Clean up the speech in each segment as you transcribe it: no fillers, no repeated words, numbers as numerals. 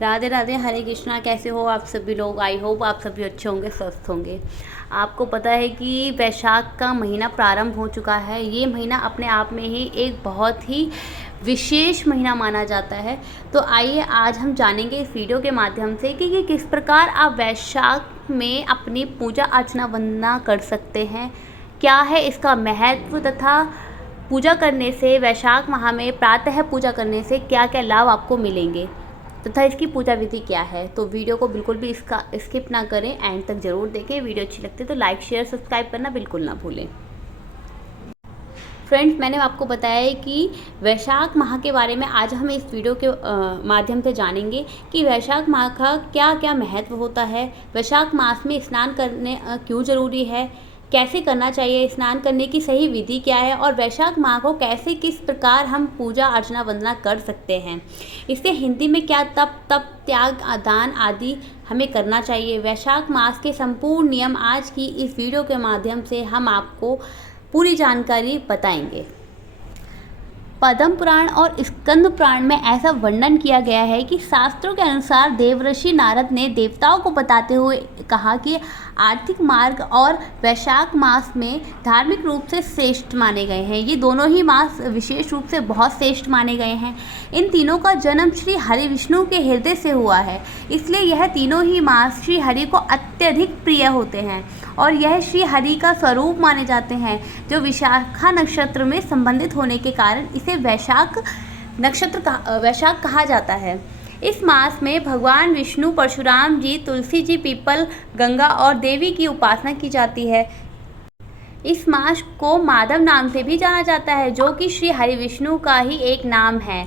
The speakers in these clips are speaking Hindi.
राधे राधे, हरे कृष्णा। कैसे हो आप सभी लोग? आई होप आप सभी अच्छे होंगे, स्वस्थ होंगे। आपको पता है कि वैशाख का महीना प्रारंभ हो चुका है। ये महीना अपने आप में ही एक बहुत ही विशेष महीना माना जाता है। तो आइए आज हम जानेंगे इस वीडियो के माध्यम से कि किस प्रकार आप वैशाख में अपनी पूजा अर्चना वंदना कर सकते हैं, क्या है इसका महत्व, तथा पूजा करने से, वैशाख माह में प्रातः पूजा करने से क्या क्या लाभ आपको मिलेंगे, तथा इसकी पूजा विधि क्या है। तो वीडियो को बिल्कुल भी इसका स्किप ना करें, एंड तक ज़रूर देखें। वीडियो अच्छी लगती है तो लाइक शेयर सब्सक्राइब करना बिल्कुल ना भूलें। फ्रेंड्स, मैंने आपको बताया है कि वैशाख माह के बारे में आज हम इस वीडियो के माध्यम से जानेंगे कि वैशाख माह का क्या क्या महत्व होता है, वैशाख मास में स्नान करने क्यों ज़रूरी है, कैसे करना चाहिए, स्नान करने की सही विधि क्या है, और वैशाख माह को कैसे किस प्रकार हम पूजा अर्चना वंदना कर सकते हैं। इससे हिंदी में क्या तप तप त्याग दान आदि हमें करना चाहिए। वैशाख मास के संपूर्ण नियम आज की इस वीडियो के माध्यम से हम आपको पूरी जानकारी बताएंगे। पद्म पुराण और स्कंद पुराण में ऐसा वर्णन किया गया है कि शास्त्रों के अनुसार देवर्षि नारद ने देवताओं को बताते हुए कहा कि आर्थिक मार्ग और वैशाख मास में धार्मिक रूप से श्रेष्ठ माने गए हैं। ये दोनों ही मास विशेष रूप से बहुत श्रेष्ठ माने गए हैं। इन तीनों का जन्म श्री हरि विष्णु के हृदय से हुआ है, इसलिए यह तीनों ही मास श्री हरि को अत्यधिक प्रिय होते हैं और यह श्री हरि का स्वरूप माने जाते हैं, जो विशाखा नक्षत्र में संबंधित होने के कारण इसे वैशाख कहा जाता है। इस मास में भगवान विष्णु, परशुराम जी, तुलसी जी, पीपल, गंगा और देवी की उपासना की जाती है। इस मास को माधव नाम से भी जाना जाता है, जो कि श्री हरि विष्णु का ही एक नाम है।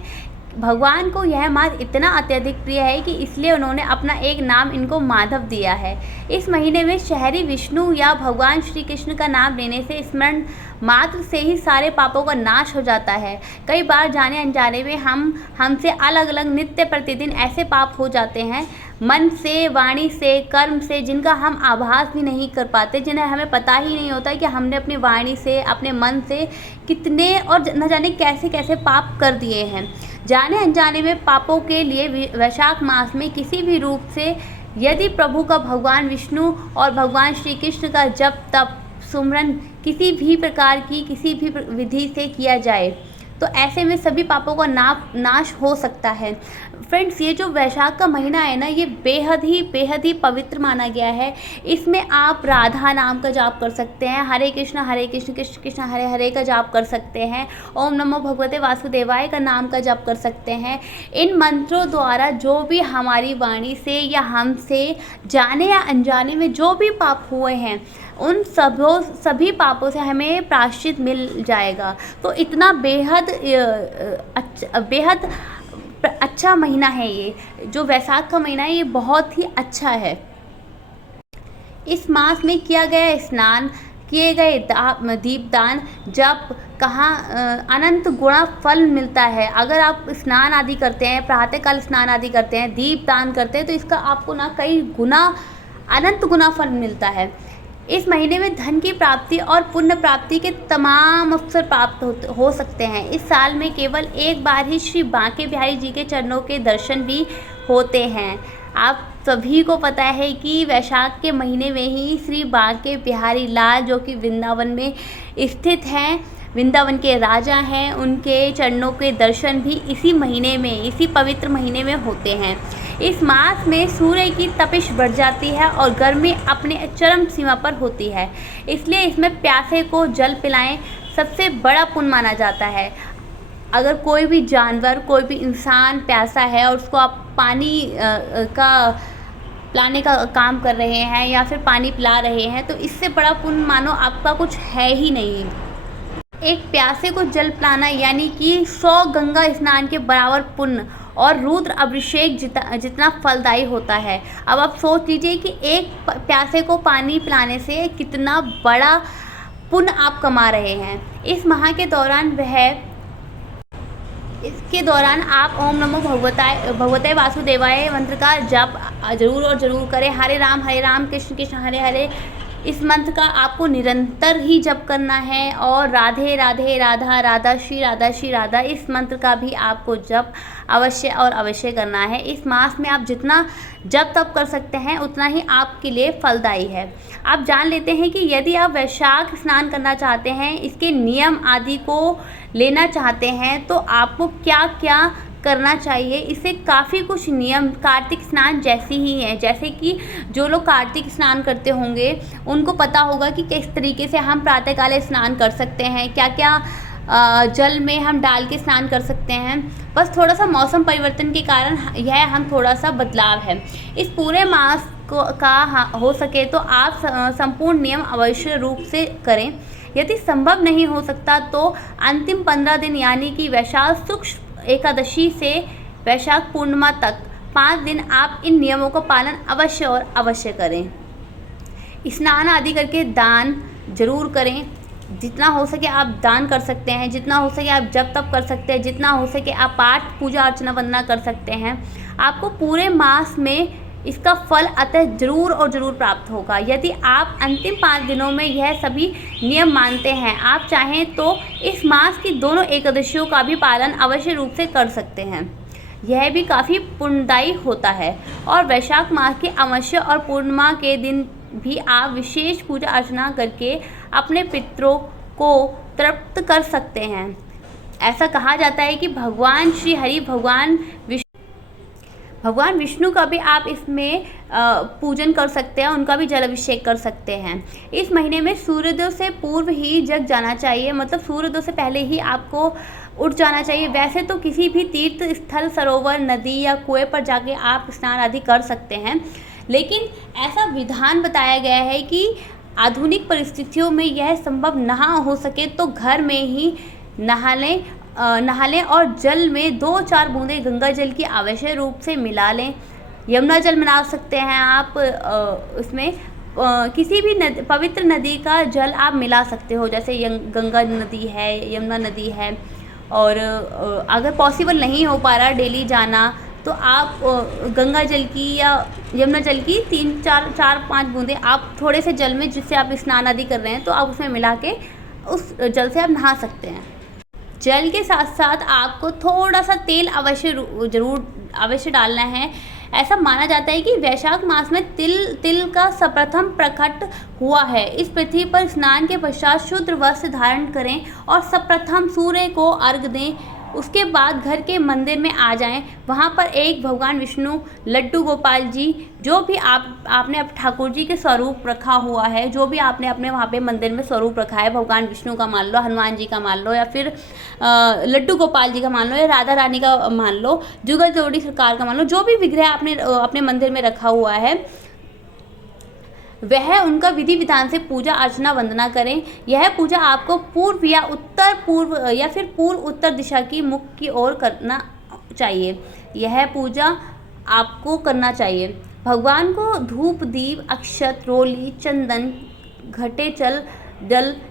भगवान को यह मास इतना अत्यधिक प्रिय है कि इसलिए उन्होंने अपना एक नाम इनको माधव दिया है। इस महीने में शहरी विष्णु या भगवान श्री कृष्ण का नाम लेने से स्मरण मात्र से ही सारे पापों का नाश हो जाता है। कई बार जाने अनजाने में हमसे अलग अलग नित्य प्रतिदिन ऐसे पाप हो जाते हैं, मन से, वाणी से, कर्म से, जिनका हम आभास भी नहीं कर पाते, जिन्हें हमें पता ही नहीं होता कि हमने अपनी वाणी से, अपने मन से कितने और न जाने कैसे कैसे पाप कर दिए हैं। जाने अनजाने में पापों के लिए वैशाख मास में किसी भी रूप से यदि प्रभु का, भगवान विष्णु और भगवान श्री कृष्ण का जप तप सुमरन किसी भी प्रकार की किसी भी विधि से किया जाए तो ऐसे में सभी पापों का नाश हो सकता है। फ्रेंड्स, ये जो वैशाख का महीना है ना, ये बेहद ही पवित्र माना गया है। इसमें आप राधा नाम का जाप कर सकते हैं, हरे कृष्ण कृष्ण कृष्ण हरे हरे का जाप कर सकते हैं, ओम नमो भगवते वासुदेवाय का नाम का जाप कर सकते हैं। इन मंत्रों द्वारा जो भी हमारी वाणी से या हमसे जाने या अनजाने में जो भी पाप हुए हैं, उन सभी पापों से हमें प्रायश्चित मिल जाएगा। तो इतना बेहद अच्छा महीना है ये जो वैशाख का महीना है, ये बहुत ही अच्छा है। इस मास में किया गया स्नान, किए गए दीपदान, जप, कहाँ अनंत गुणा फल मिलता है। अगर आप स्नान आदि करते हैं, प्रातःकाल स्नान आदि करते हैं, दीपदान करते हैं, तो इसका आपको ना कई गुना, अनंत गुना फल मिलता है। इस महीने में धन की प्राप्ति और पुण्य प्राप्ति के तमाम अवसर प्राप्त हो सकते हैं। इस साल में केवल एक बार ही श्री बांके बिहारी जी के चरणों के दर्शन भी होते हैं। आप सभी को पता है कि वैशाख के महीने में ही श्री बांके बिहारी लाल, जो कि वृंदावन में स्थित हैं, वृंदावन के राजा हैं, उनके चरणों के दर्शन भी इसी महीने में, इसी पवित्र महीने में होते हैं। इस मास में सूर्य की तपिश बढ़ जाती है और गर्मी अपने चरम सीमा पर होती है, इसलिए इसमें प्यासे को जल पिलाएं सबसे बड़ा पुण्य माना जाता है। अगर कोई भी जानवर, कोई भी इंसान प्यासा है और उसको आप पानी का पिलाने का काम कर रहे हैं या फिर पानी पिला रहे हैं, तो इससे बड़ा पुण्य मानो आपका कुछ है ही नहीं। एक प्यासे को जल पिलाना यानी कि 100 गंगा स्नान के बराबर पुण्य और रुद्र अभिषेक जितना फलदायी होता है। अब आप सोच लीजिए कि एक प्यासे को पानी पिलाने से कितना बड़ा पुण्य आप कमा रहे हैं। इस माह के दौरान इसके दौरान आप ओम नमो भगवते वासुदेवाय मंत्र का जप जरूर और जरूर करें। हरे राम कृष्ण कृष्ण हरे हरे, इस मंत्र का आपको निरंतर ही जप करना है और राधे राधे राधा राधा श्री राधा इस मंत्र का भी आपको जप अवश्य और अवश्य करना है। इस मास में आप जितना जप तप कर सकते हैं उतना ही आपके लिए फलदायी है। आप जान लेते हैं कि यदि आप वैशाख स्नान करना चाहते हैं, इसके नियम आदि को लेना चाहते हैं, तो आपको क्या क्या करना चाहिए। इससे काफ़ी कुछ नियम कार्तिक स्नान जैसी ही हैं। जैसे कि जो लोग कार्तिक स्नान करते होंगे उनको पता होगा कि किस तरीके से हम प्रातःकाल स्नान कर सकते हैं, क्या क्या जल में हम डाल के स्नान कर सकते हैं। बस थोड़ा सा मौसम परिवर्तन के कारण यह हम थोड़ा सा बदलाव है। इस पूरे मास हो सके तो आप संपूर्ण नियम अवश्य रूप से करें। यदि संभव नहीं हो सकता तो अंतिम 15 दिन यानी कि वैशाख शुक्ल एकादशी से वैशाख पूर्णिमा तक 5 दिन आप इन नियमों का पालन अवश्य और अवश्य करें। स्नान आदि करके दान जरूर करें। जितना हो सके आप दान कर सकते हैं, जितना हो सके आप जप तप कर सकते हैं, जितना हो सके आप पाठ पूजा अर्चना वंदना कर सकते हैं। आपको पूरे मास में इसका फल अतः जरूर और जरूर प्राप्त होगा। यदि आप अंतिम 5 दिनों में यह सभी नियम मानते हैं, आप चाहें तो इस मास की दोनों एकादशियों का भी पालन अवश्य रूप से कर सकते हैं। यह भी काफ़ी पुण्यदायी होता है। और वैशाख मास के अमावस्या और पूर्णिमा के दिन भी आप विशेष पूजा अर्चना करके अपने पितरों को तृप्त कर सकते हैं। ऐसा कहा जाता है कि भगवान श्री हरि भगवान विष्णु का भी आप इसमें पूजन कर सकते हैं, उनका भी जल अभिषेक कर सकते हैं। इस महीने में सूर्योदय से पूर्व ही जग जाना चाहिए, मतलब सूर्योदय से पहले ही आपको उठ जाना चाहिए। वैसे तो किसी भी तीर्थ स्थल, सरोवर, नदी या कुएं पर जाके आप स्नान आदि कर सकते हैं, लेकिन ऐसा विधान बताया गया है कि आधुनिक परिस्थितियों में यह संभव ना हो सके तो घर में ही नहा लें और जल में 2-4 बूंदें गंगा जल की आवश्यक रूप से मिला लें। यमुना जल मिला सकते हैं आप, उसमें किसी भी पवित्र नदी का जल आप मिला सकते हो, जैसे गंगा नदी है, यमुना नदी है। और अगर पॉसिबल नहीं हो पा रहा डेली जाना तो आप गंगा जल की या यमुना जल की 3-4-5 बूंदें आप थोड़े से जल में जिससे आप स्नान आदि कर रहे हैं तो आप उसमें मिला के उस जल से आप नहा सकते हैं। जल के साथ साथ आपको थोड़ा सा तेल अवश्य डालना है। ऐसा माना जाता है कि वैशाख मास में तिल का सर्वप्रथम प्रकट हुआ है। इस पृथ्वी पर स्नान के पश्चात शुद्ध वस्त्र धारण करें और सर्वप्रथम सूर्य को अर्घ्य दें। उसके बाद घर के मंदिर में आ जाएं। वहाँ पर एक भगवान विष्णु, लड्डू गोपाल जी, जो भी आपने अब ठाकुर जी के स्वरूप रखा हुआ है, जो भी आपने अपने वहाँ पे मंदिर में स्वरूप रखा है, भगवान विष्णु का मान लो, हनुमान जी का मान लो, या फिर लड्डू गोपाल जी का मान लो, या राधा रानी का मान लो, जुगल जोड़ी सरकार का मान लो, जो भी विग्रह आपने अपने मंदिर में रखा हुआ है, वह उनका विधि विधान से पूजा अर्चना वंदना करें। यह पूजा आपको पूर्व या उत्तर पूर्व या फिर पूर्व उत्तर दिशा की मुख की ओर करना चाहिए। यह पूजा आपको करना चाहिए। भगवान को धूप, दीप, अक्षत, रोली, चंदन, घटे जल,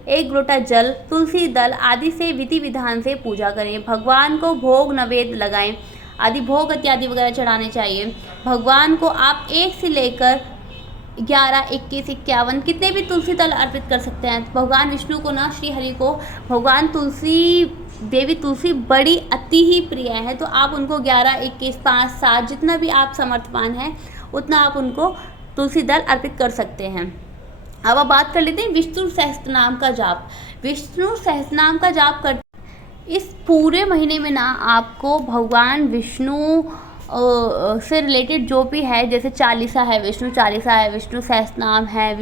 1 लोटा जल, तुलसी दल आदि से विधि विधान से पूजा करें। भगवान को भोग नैवेद्य लगाएं, आदि भोग इत्यादि वगैरह चढ़ाने चाहिए। भगवान को आप 1 से लेकर 11, 21, 51 कितने भी तुलसी दल अर्पित कर सकते हैं। भगवान विष्णु को ना, श्री हरि को भगवान देवी तुलसी बड़ी अति ही प्रिय है, तो आप उनको 11, 21, 5, 7 जितना भी आप समर्थवान हैं उतना आप उनको तुलसी दल अर्पित कर सकते हैं। अब आप बात कर लेते हैं विष्णु सहस्त्रनाम का जाप। विष्णु सहस्त्रनाम का जाप कर इस पूरे महीने में ना आपको भगवान विष्णु से रिलेटेड जो भी है, जैसे चालीसा है, विष्णु चालीसा है, विष्णु सहस्त्रनाम है,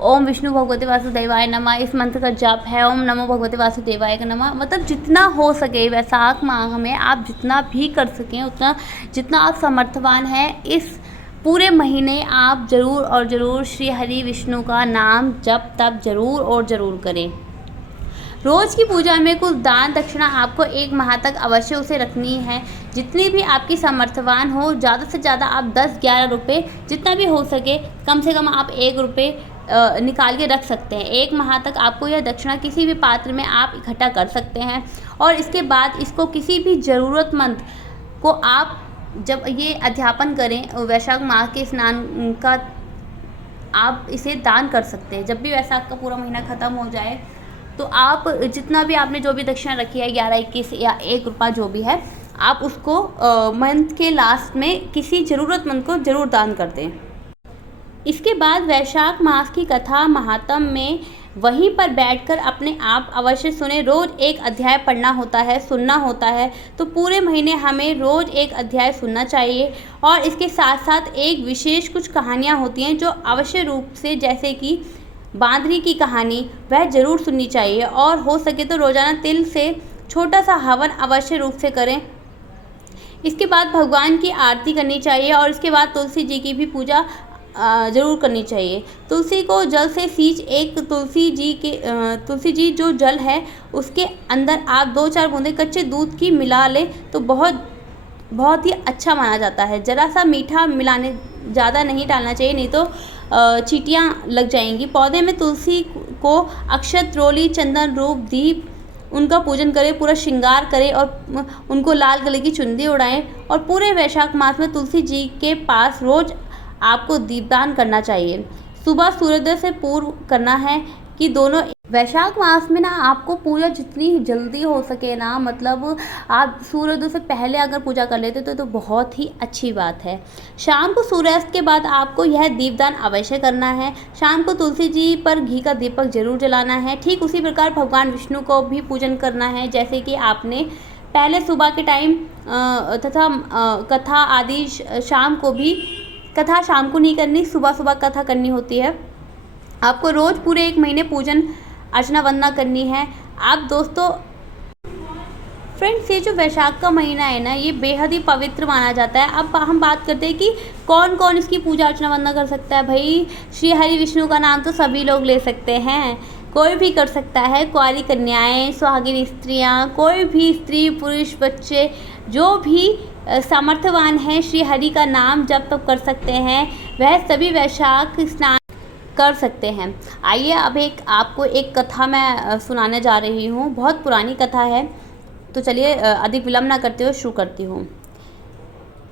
ओम विष्णु भगवते वासुदेवाय नमः, इस मंत्र का जाप है, ओम नमो भगवते वासुदेवाय का नमः। मतलब जितना हो सके वैशाख माह में आप जितना भी कर सकें उतना, जितना आप समर्थवान हैं, इस पूरे महीने आप ज़रूर और ज़रूर श्री हरि विष्णु का नाम जप तप ज़रूर और ज़रूर करें। रोज़ की पूजा में कुछ दान दक्षिणा आपको 1 माह तक अवश्य उसे रखनी है। जितनी भी आपकी समर्थवान हो, ज़्यादा से ज़्यादा आप 10-11 रुपये जितना भी हो सके, कम से कम आप 1 रुपये निकाल के रख सकते हैं। 1 माह तक आपको यह दक्षिणा किसी भी पात्र में आप इकट्ठा कर सकते हैं और इसके बाद इसको किसी भी ज़रूरतमंद को आप जब ये अध्यापन करें, वैशाख माह के स्नान का आप इसे दान कर सकते हैं। जब भी वैशाख का पूरा महीना ख़त्म हो जाए तो आप जितना भी आपने जो भी दक्षिणा रखी है 11-21 या 1 रुपया जो भी है, आप उसको मंथ के लास्ट में किसी ज़रूरतमंद को ज़रूर दान कर दें। इसके बाद वैशाख मास की कथा महात्म्य में वहीं पर बैठकर अपने आप अवश्य सुने। रोज़ एक अध्याय पढ़ना होता है, सुनना होता है। तो पूरे महीने हमें रोज़ एक अध्याय सुनना चाहिए और इसके साथ साथ एक विशेष कुछ कहानियाँ होती हैं जो अवश्य रूप से, जैसे कि बांदरी की कहानी, वह ज़रूर सुननी चाहिए। और हो सके तो रोज़ाना तिल से छोटा सा हवन अवश्य रूप से करें। इसके बाद भगवान की आरती करनी चाहिए और इसके बाद तुलसी जी की भी पूजा ज़रूर करनी चाहिए। तुलसी को जल से सींच एक तुलसी जी जो जल है उसके अंदर आप 2-4 बूंदे कच्चे दूध की मिला लें तो बहुत ही अच्छा माना जाता है। ज़रा सा मीठा मिलाने, ज़्यादा नहीं डालना चाहिए, नहीं तो चींटियाँ लग जाएंगी। पौधे में तुलसी को अक्षत, रोली, चंदन, रूप, दीप उनका पूजन करें, पूरा श्रृंगार करें और उनको लाल कलर की चुनरी उड़ाएं। और पूरे वैशाख मास में तुलसी जी के पास रोज़ आपको दीपदान करना चाहिए। सुबह सूर्योदय से पूर्व करना है कि दोनों। वैशाख मास में ना आपको पूजा जितनी जल्दी हो सके ना, मतलब आप सूर्योदय से पहले अगर पूजा कर लेते तो बहुत ही अच्छी बात है। शाम को सूर्यास्त के बाद आपको यह दीपदान अवश्य करना है। शाम को तुलसी जी पर घी का दीपक जरूर जलाना है। ठीक उसी प्रकार भगवान विष्णु को भी पूजन करना है, जैसे कि आपने पहले सुबह के टाइम तथा कथा आदि शाम को भी, कथा शाम को नहीं करनी, सुबह सुबह कथा करनी होती है। आपको रोज़ पूरे 1 महीने पूजन अर्चना वंदना करनी है। आप दोस्तों फ्रेंड्स, ये जो वैशाख का महीना है ना, ये बेहद ही पवित्र माना जाता है। अब हम बात करते हैं कि कौन कौन इसकी पूजा अर्चना वंदना कर सकता है। भाई, श्री हरि विष्णु का नाम तो सभी लोग ले सकते हैं, कोई भी कर सकता है। कुंवारी कन्याएं, सुहागिन स्त्रियां, कोई भी स्त्री, पुरुष, बच्चे, जो भी सामर्थ्यवान हैं, श्री हरि का नाम जप तप कर सकते हैं, वह सभी वैशाख स्नान कर सकते हैं। आइए अब आपको एक कथा मैं सुनाने जा रही हूँ। बहुत पुरानी कथा है, तो चलिए अधिक विलम्ब ना करते हुए शुरू करती हूँ।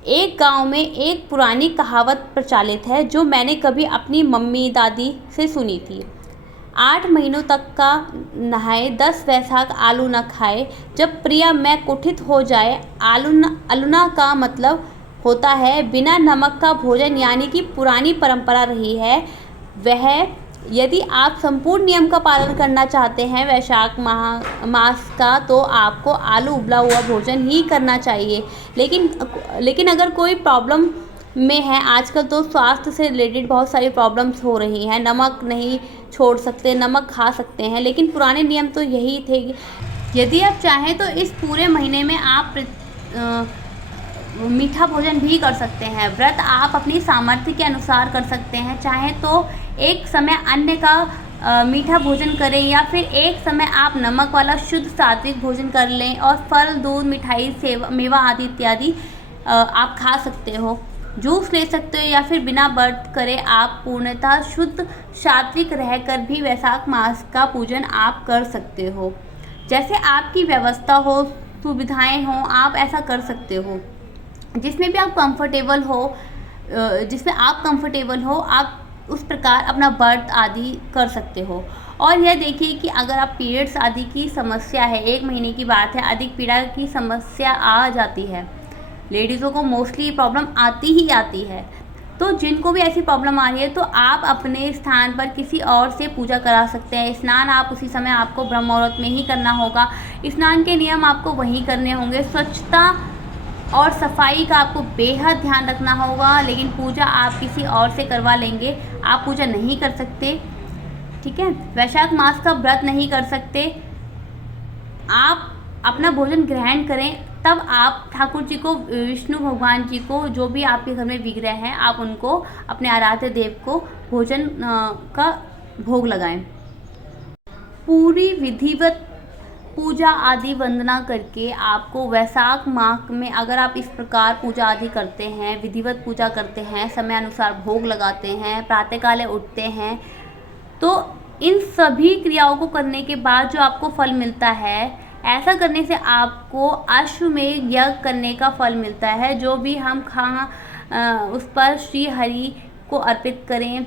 एक गांव में एक पुरानी कहावत प्रचलित है जो मैंने कभी अपनी मम्मी दादी से सुनी थी। 8 महीनों तक का नहाए, 10 वैशाख आलू न खाए। जब प्रिया में कुठित हो जाए, आलूना का मतलब होता है बिना नमक का भोजन, यानी कि पुरानी परंपरा रही है वह। यदि आप संपूर्ण नियम का पालन करना चाहते हैं वैशाख मास का, तो आपको आलू उबला हुआ भोजन ही करना चाहिए। लेकिन अगर कोई प्रॉब्लम में है, आजकल तो स्वास्थ्य से रिलेटेड बहुत सारी प्रॉब्लम्स हो रही हैं, नमक नहीं छोड़ सकते, नमक खा सकते हैं, लेकिन पुराने नियम तो यही थे। यदि आप चाहें तो इस पूरे महीने में आप मीठा भोजन भी कर सकते हैं। व्रत आप अपनी सामर्थ्य के अनुसार कर सकते हैं। चाहे तो एक समय अन्न का मीठा भोजन करें या फिर एक समय आप नमक वाला शुद्ध सात्विक भोजन कर लें और फल, दूध, मिठाई, मेवा आदि इत्यादि आप खा सकते हो। जूस ले सकते हो या फिर बिना व्रत करे आप पूर्णतः शुद्ध सात्विक रहकर भी वैशाख मास का पूजन आप कर सकते हो। जैसे आपकी व्यवस्था हो, सुविधाएं हो, आप ऐसा कर सकते हो। जिसमें भी आप कंफर्टेबल हो, आप उस प्रकार अपना व्रत आदि कर सकते हो। और यह देखिए कि अगर आप पीरियड्स आदि की समस्या है, 1 महीने की बात है, अधिक पीड़ा की समस्या आ जाती है, लेडीज़ों को मोस्टली प्रॉब्लम आती ही आती है, तो जिनको भी ऐसी प्रॉब्लम आ रही है तो आप अपने स्थान पर किसी और से पूजा करा सकते हैं। स्नान आप उसी समय आपको ब्रह्म मुहूर्त में ही करना होगा। स्नान के नियम आपको वहीं करने होंगे। स्वच्छता और सफाई का आपको बेहद ध्यान रखना होगा, लेकिन पूजा आप किसी और से करवा लेंगे, आप पूजा नहीं कर सकते, ठीक है। वैशाख मास का व्रत नहीं कर सकते, आप अपना भोजन ग्रहण करें, तब आप ठाकुर जी को, विष्णु भगवान जी को, जो भी आपके घर में विग्रह हैं, आप उनको, अपने आराध्य देव को भोजन का भोग लगाएं। पूरी विधिवत पूजा आदि वंदना करके आपको वैशाख माह में, अगर आप इस प्रकार पूजा आदि करते हैं, विधिवत पूजा करते हैं, समय अनुसार भोग लगाते हैं, प्रातःकाल उठते हैं, तो इन सभी क्रियाओं को करने के बाद जो आपको फल मिलता है, ऐसा करने से आपको अश्वमेध यज्ञ करने का फल मिलता है। जो भी हम उस पर श्री हरि को अर्पित करें,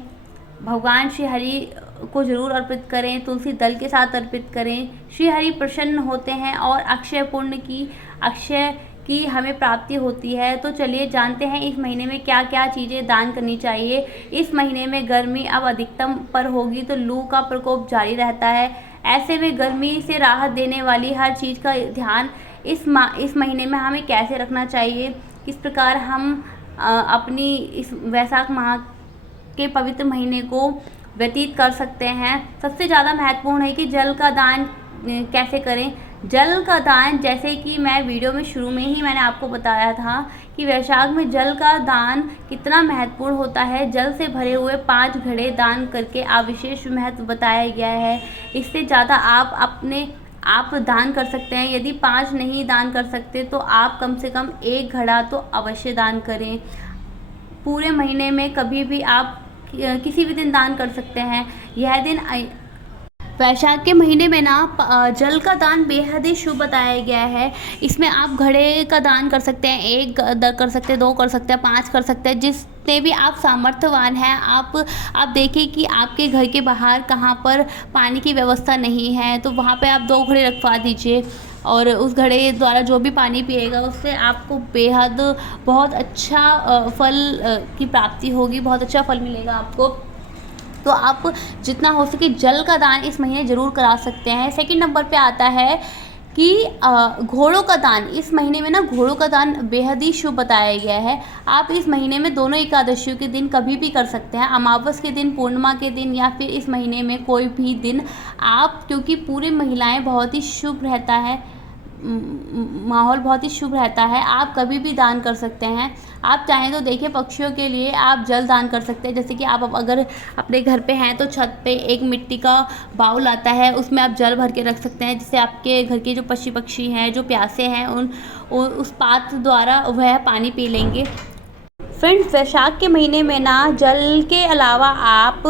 भगवान श्री हरि को जरूर अर्पित करें, तुलसी दल के साथ अर्पित करें। श्री हरि प्रसन्न होते हैं और अक्षय की हमें प्राप्ति होती है। तो चलिए जानते हैं इस महीने में क्या क्या चीज़ें दान करनी चाहिए। इस महीने में गर्मी अब अधिकतम पर होगी, तो लू का प्रकोप जारी रहता है। ऐसे में गर्मी से राहत देने वाली हर चीज़ का ध्यान इस महीने में हमें कैसे रखना चाहिए, किस प्रकार हम अपनी इस वैशाख माह के पवित्र महीने को व्यतीत कर सकते हैं। सबसे ज़्यादा महत्वपूर्ण है कि जल का दान कैसे करें। जल का दान, जैसे कि मैं वीडियो में शुरू में ही मैंने आपको बताया था कि वैशाख में जल का दान कितना महत्वपूर्ण होता है। जल से भरे हुए 5 घड़े दान करके विशेष महत्व बताया गया है। इससे ज़्यादा आप दान कर सकते हैं। यदि 5 नहीं दान कर सकते तो आप कम से कम 1 घड़ा तो अवश्य दान करें। पूरे महीने में कभी भी आप किसी भी दिन दान कर सकते हैं। यह दिन वैशाख के महीने में ना जल का दान बेहद ही शुभ बताया गया है। इसमें आप घड़े का दान कर सकते हैं, 1 कर सकते हैं, 2 कर सकते हैं, 5 कर सकते हैं, जिससे भी आप सामर्थ्यवान हैं। आप देखिए कि आपके घर के बाहर कहाँ पर पानी की व्यवस्था नहीं है, तो वहाँ पे आप 2 घड़े रखवा दीजिए और उस घड़े द्वारा जो भी पानी पिएगा उससे आपको बेहद बहुत अच्छा फल की प्राप्ति होगी, बहुत अच्छा फल मिलेगा आपको। तो आप जितना हो सके जल का दान इस महीने ज़रूर करा सकते हैं। सेकंड नंबर पे आता है कि घोड़ों का दान। इस महीने में ना घोड़ों का दान बेहद ही शुभ बताया गया है। आप इस महीने में दोनों एकादशियों के दिन कभी भी कर सकते हैं, अमावस के दिन, पूर्णिमा के दिन, या फिर इस महीने में कोई भी दिन आप, क्योंकि पूरी महिलाएं बहुत ही शुभ रहता है, माहौल बहुत ही शुभ रहता है, आप कभी भी दान कर सकते हैं। आप चाहें तो देखिए पक्षियों के लिए आप जल दान कर सकते हैं। जैसे कि आप अगर अपने घर पे हैं तो छत पे एक मिट्टी का बाउल आता है, उसमें आप जल भर के रख सकते हैं, जिससे आपके घर के जो पक्षी हैं जो प्यासे हैं उस पात्र द्वारा वह पानी पी लेंगे। फ्रेंड्स, वैशाख के महीने में ना जल के अलावा आप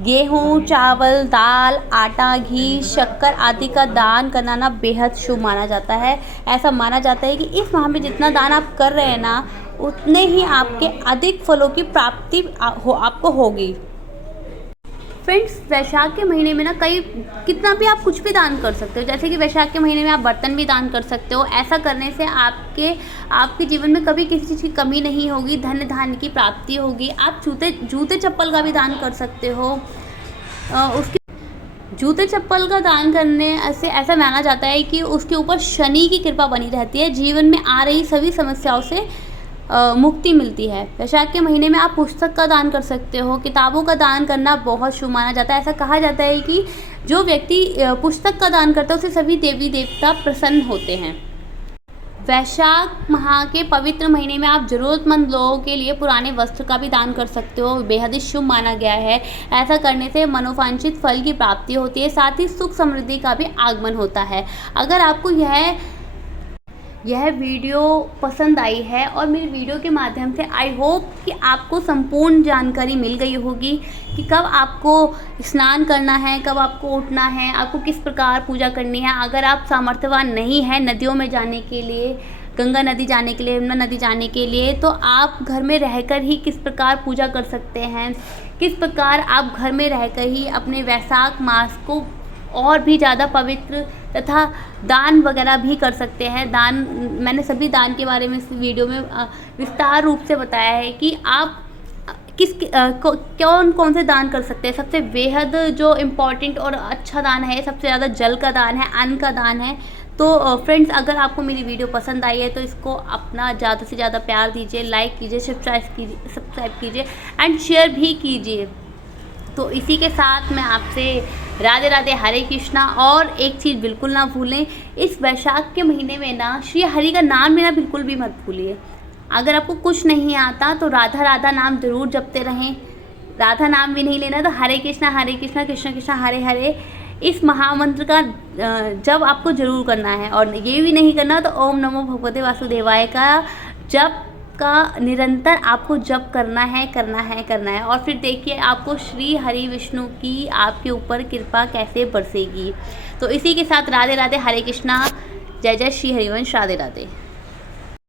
गेहूँ, चावल, दाल, आटा, घी, शक्कर आदि का दान करना ना बेहद शुभ माना जाता है। ऐसा माना जाता है कि इस माह में जितना दान आप कर रहे हैं ना उतने ही आपके अधिक फलों की प्राप्ति आपको होगी। फ्रेंड्स, वैशाख के महीने में ना कितना भी आप कुछ भी दान कर सकते हो। जैसे कि वैशाख के महीने में आप बर्तन भी दान कर सकते हो। ऐसा करने से आपके जीवन में कभी किसी चीज़ की कमी नहीं होगी, धन धान्य की प्राप्ति होगी। आप जूते चप्पल का भी दान कर सकते हो। जूते चप्पल का दान करने से ऐसा माना जाता है कि उसके ऊपर शनि की कृपा बनी रहती है, जीवन में आ रही सभी समस्याओं से मुक्ति मिलती है। वैशाख के महीने में आप पुस्तक का दान कर सकते हो। किताबों का दान करना बहुत शुभ माना जाता है। ऐसा कहा जाता है कि जो व्यक्ति पुस्तक का दान करता है उसे सभी देवी देवता प्रसन्न होते हैं। वैशाख माह के पवित्र महीने में आप ज़रूरतमंद लोगों के लिए पुराने वस्त्र का भी दान कर सकते हो, बेहद ही शुभ माना गया है। ऐसा करने से मनोवांछित फल की प्राप्ति होती है, साथ ही सुख समृद्धि का भी आगमन होता है। अगर आपको यह वीडियो पसंद आई है और मेरी वीडियो के माध्यम से आई होप कि आपको संपूर्ण जानकारी मिल गई होगी कि कब आपको स्नान करना है, कब आपको उठना है, आपको किस प्रकार पूजा करनी है। अगर आप सामर्थ्यवान नहीं हैं नदियों में जाने के लिए, गंगा नदी जाने के लिए, यमुना नदी जाने के लिए, तो आप घर में रहकर ही किस प्रकार पूजा कर सकते हैं, किस प्रकार आप घर में रहकर ही अपने वैशाख मास को और भी ज़्यादा पवित्र तथा दान वगैरह भी कर सकते हैं। मैंने सभी दान के बारे में इस वीडियो में विस्तार रूप से बताया है कि आप कौन से दान कर सकते हैं। सबसे बेहद जो इम्पोर्टेंट और अच्छा दान है, सबसे ज़्यादा जल का दान है, अन्न का दान है। तो फ्रेंड्स, अगर आपको मेरी वीडियो पसंद आई है तो इसको अपना ज़्यादा से ज़्यादा प्यार दीजिए, लाइक कीजिए, सब्सक्राइब कीजिए एंड शेयर भी कीजिए। तो इसी के साथ मैं आपसे राधे राधे, हरे कृष्णा। और एक चीज़ बिल्कुल ना भूलें, इस वैशाख के महीने में ना श्री हरि का नाम लेना बिल्कुल भी मत भूलिए। अगर आपको कुछ नहीं आता तो राधा राधा नाम ज़रूर जपते रहें। राधा नाम भी नहीं लेना तो हरे कृष्णा कृष्ण कृष्ण हरे हरे इस महामंत्र का जप आपको ज़रूर करना है। और ये भी नहीं करना तो ओम नमो भगवते वासुदेवाय का जप का निरंतर आपको जप करना है। और फिर देखिए आपको श्री हरि विष्णु की आपके ऊपर कृपा कैसे बरसेगी। तो इसी के साथ राधे राधे, हरे कृष्णा, जय जय श्री हरिवंश, राधे राधे।